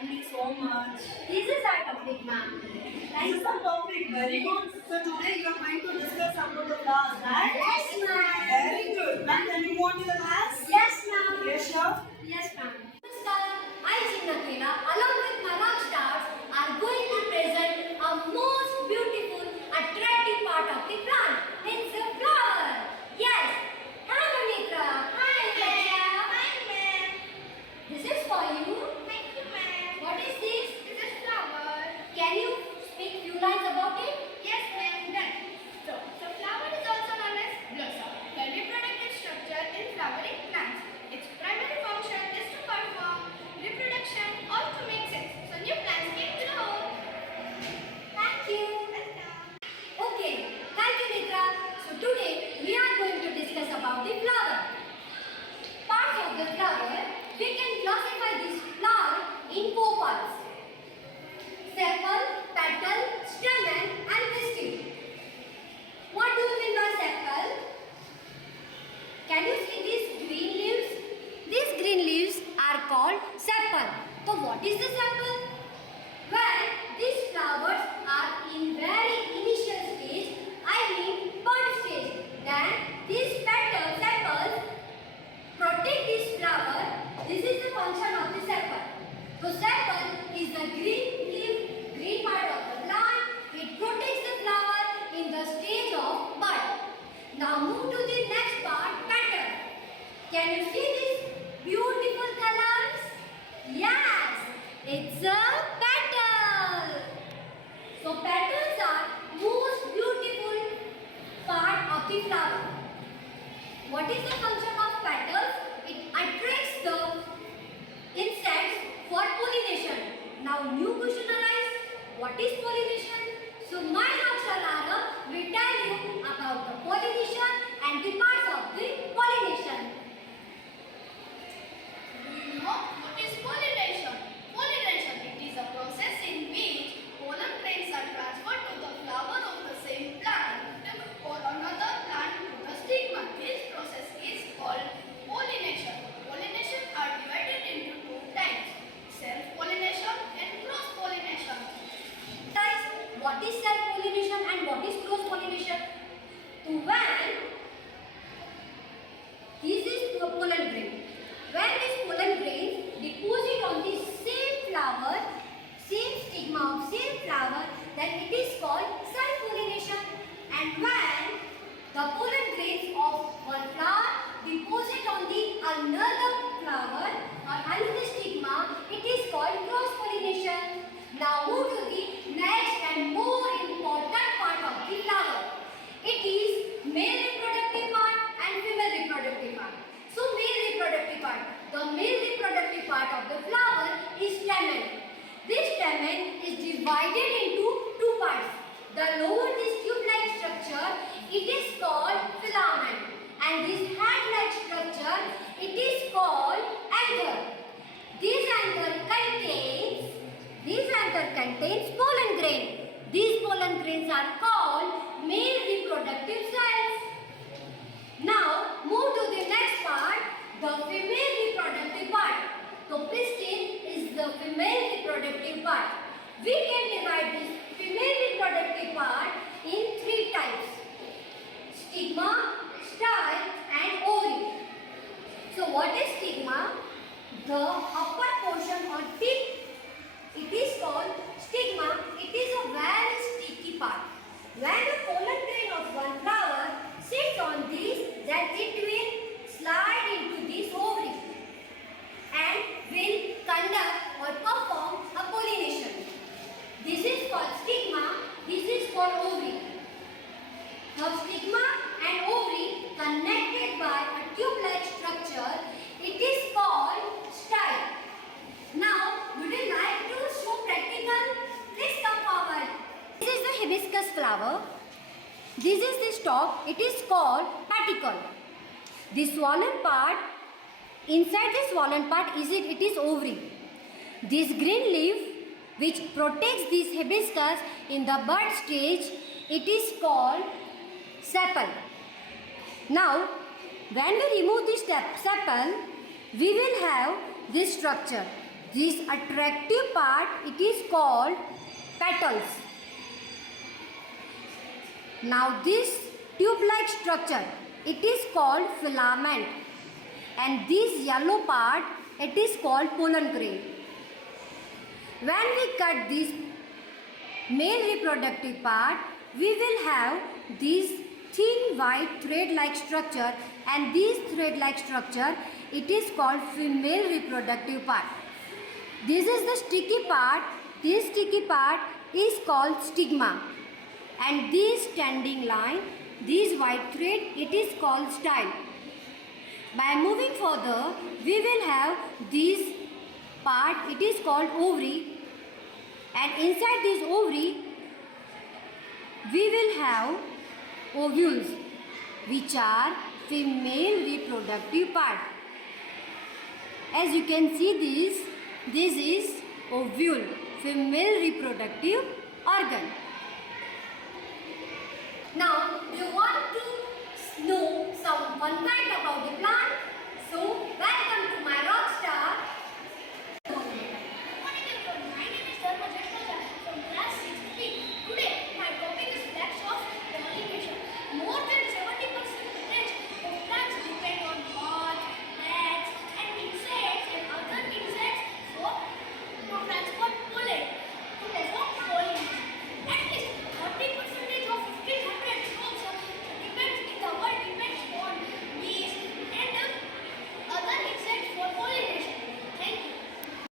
Thank you so much. This is our topic, ma'am. This is the topic. Very good. So today you are going to discuss about the flowers, right? Yes, ma'am. Very good. Ma'am, can you go on to the class? Yes, ma'am. Yes, sure. Yes, ma'am. I, Chinnakela, along with my rock stars, are going to present a most beautiful, attractive part of the plant. It's a flower. Yes. Hello, Mitra. Hi, Leia. Hi, ma'am. This is for you. Thank you, ma'am. What is this? This is flower. Can you speak few lines about it? Yes, ma'am. Done. So flower is also known as blossom, the reproductive structure in flowering plants. Its primary function is to perform reproduction or to make sex. So new plants can grow. Thank you. Okay. Thank you, Mitra. So today we are going to discuss about the flower. Parts of the flower, we can classify this flower in four parts: sepal, petal, stamen and pistil. What do you mean by sepal? Can you see these green leaves? These green leaves are called sepal. So what is the sepal? Well, these flowers are in very initial stage, I mean bud stage. Then these petals, sepals protect this flower. This is the function of the sepal. So sepal is the green leaf, green part of the plant. It protects the flower in the stage of bud. Now move to the next part, petal. Can you see these beautiful colors? Yes, it's a petal. So petals are most beautiful part of the flower. What is the function of petals? It attracts the insects for pollination. Now new question arises. What is pollination? So my Aksharara will tell you about the pollination and the parts of the pollination. Do you know what is pollination? Pollination, it is a process in which pollen grains are transferred to the flower of the same plant or another plant to the stigma. This process is called pollination. Pollination are divided into two types: self-pollination and cross-pollination. Guys, what is self-pollination and what is cross-pollination? To when this is pollen grain. When these pollen grains deposit on the same flower, same stigma of same flower, then it is called self-pollination. And when the pollen grains of one flower deposit on the another flower or another stigma, it is called cross-pollination. Now move to the next and more important part of the flower. It is male reproductive part and female reproductive part. So male reproductive part. The male reproductive part of the flower is stamen. This stamen is divided into two parts. The lower this tube-like structure, it is called filament. And this head-like structure, it is called anther. This anther contains pollen grain. These pollen grains are called male reproductive cells. Now move to the next part, the female reproductive part. So pistil is the female reproductive part. We can divide this female reproductive part in three types: stigma, style and ovary. So what is stigma? The upper portion or tip, it is called stigma. It is a very sticky part. When the pollen grain of one flower sits on this, then it will slide into this ovary and will conduct or perform a pollination. This is called stigma. This is called ovary. Now stigma and ovary connected by a tube-like structure, it is called style. Now would you like to show practical? Please come forward. This is the hibiscus flower. This is the stalk. It is called peticle. The swollen part, inside the swollen part it is ovary. This green leaf which protects this hibiscus in the bud stage, it is called sepal. Now when we remove this sepal, we will have this structure. This attractive part, it is called petals. Now this tube-like structure, it is called filament. And this yellow part, it is called pollen grain. When we cut this male reproductive part, we will have this thin white thread-like structure, and this thread-like structure, it is called female reproductive part. This is the sticky part. This sticky part is called stigma. And this standing line, this white thread, it is called style. By moving further, we will have this part, it is called ovary. And inside this ovary, we will have ovules, which are female reproductive part. As you can see this is ovule, female reproductive organ. Now, do you want to know some fun fact about the plant? So, welcome to my rock